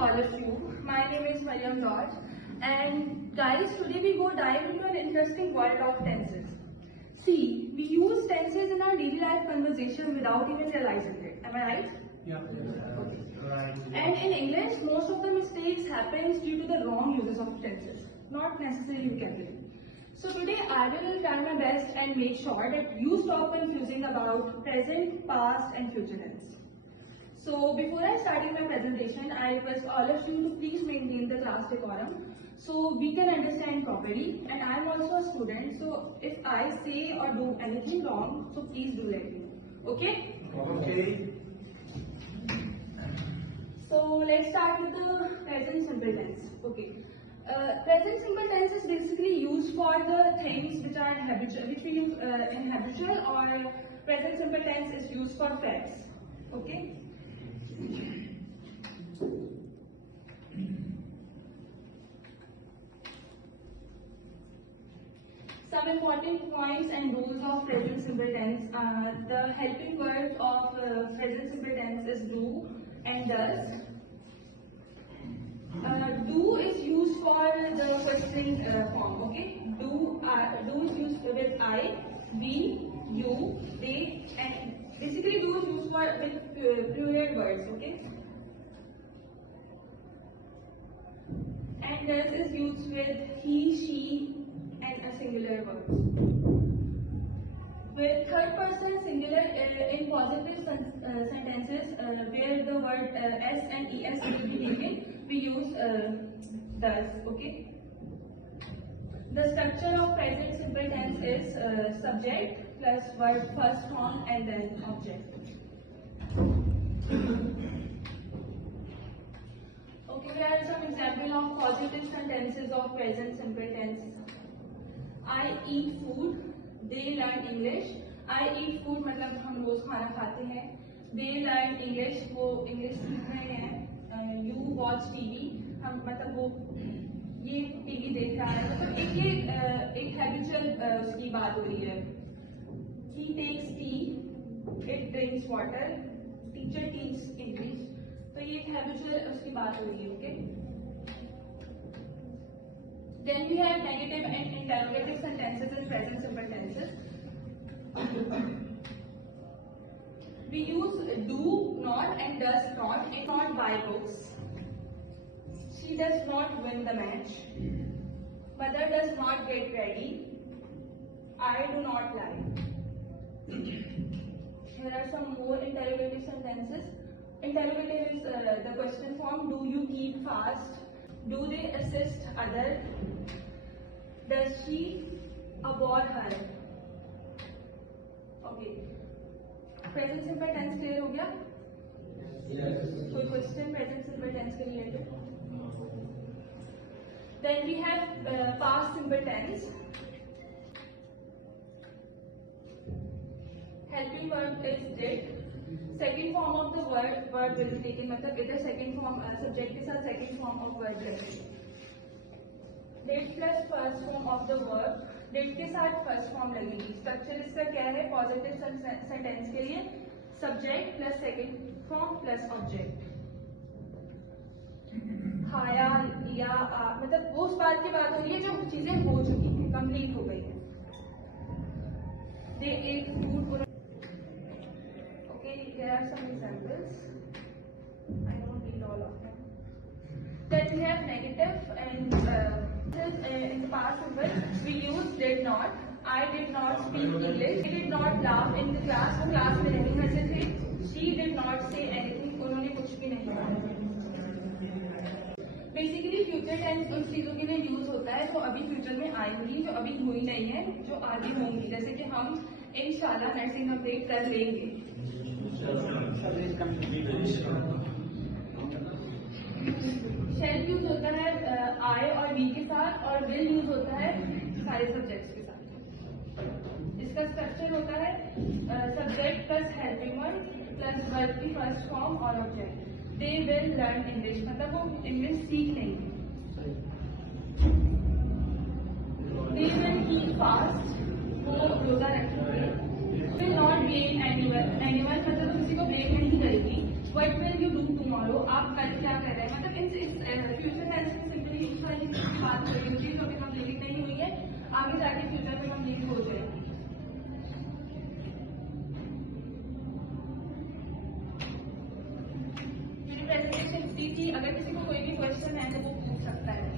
all of you. My name is Maryam George, and guys, today we go dive into an interesting world of tenses. See, we use tenses in our daily life conversation without even realizing it. Am I right? Yeah. Okay. Right. And in English, most of the mistakes happens due to the wrong uses of tenses, not necessarily vocabulary. So today I will try my best and make sure that you stop confusing about present, past and future tense. So before I start my presentation, I request all of you to please maintain the class decorum so we can understand properly. And I am also a student, so if I say or do anything wrong, so please do let me know. Okay? Okay. So let's start with the present simple tense. Okay. Present simple tense is basically used for the things which are habitual, which we use in habitual, or present simple tense is used for facts. Okay. Some important points and rules of present simple tense. The helping words of present simple tense is do and does. Do is used for the questioning form. Okay. Do is used with I, we, you, they, and basically do is used for with plural words. Okay. And does is used with he, she, and a singular word. With third person singular in positive sentences where the word s and es will be taken, we use does. Okay. The structure of present simple tense is subject plus verb first form and then object. Okay, there are some examples of positive sentences of present simple tense. I eat food. They learn English. I eat food मतलब हम रोज खाना खाते हैं. They learn English, वो English सीख रहे हैं. You watch TV, हम मतलब वो ये TV देख रहा है. मतलब एक habitual उसकी बात हो रही है. He takes tea. It drinks water. Teacher teaches English. तो ये एक habitual उसकी बात हो रही है. Okay. Then we have negative and interrogative sentences in present simple tenses. We use do not and does not. It not buy books. She does not win the match. Mother does not get ready. I do not lie. Here are some more interrogative sentences. Interrogative is the question form. Do you keep fast? Do they assist other? Does she abhor her? Okay. Present simple tense clear हो गया? Yes. कोई question present simple tense के related? Then we have past simple tense. Helping verb is did. Second form of the word will be taken. मतलब it is second form. Subject is a second form of verb रहेगी. Did plus first form of the verb. Did के साथ first form लगेगी. Structure इसका क्या है? Positive sentence के लिए subject plus second form plus object. खाया या मतलब वो उस बात की बात हो रही है जो चीजें हो चुकी हैं, complete हो गई हैं. They ate food. Okay, there are some examples. I don't need all of them. Then we have negative and in the past simple we use did not. I did not speak English. He did not laugh in the class. वो class में नहीं हंसे थे. She did not say anything. उन्होंने कुछ भी नहीं कहा. Basically future tense उन चीजों के लिए यूज होता है जो अभी फ्यूचर में आएंगी, जो अभी हुई नहीं है, जो आगे होंगी. जैसे कि हम इंशाल्लाह नर्सिंग कंप्लीट कर लेंगे. शेल यूज होता है आई और वी के साथ, और विल यूज होता है सारे सब्जेक्ट्स के साथ. इसका स्ट्रक्चर होता है subject plus helping verb plus verb की फर्स्ट फॉर्म और object. They will learn English मतलब वो इंग्लिश सीख लेंगे. दे विल कीप फास्ट वो रोजा रखेंगे. विल नॉट ब्लेम एनीवन मतलब किसी को ब्लेम नहीं करेगी. What will you do tomorrow आप कल क्या कर रहे हैं मतलब चीज की बात कर रही होती है जो अभी कंप्लीट नहीं हुई है, आगे जाके फ्यूचर में कंप्लीट हो जाएगी। मेरी प्रेजेंटेशन इतनी थी, अगर किसी को कोई भी क्वेश्चन है तो वो पूछ सकता है।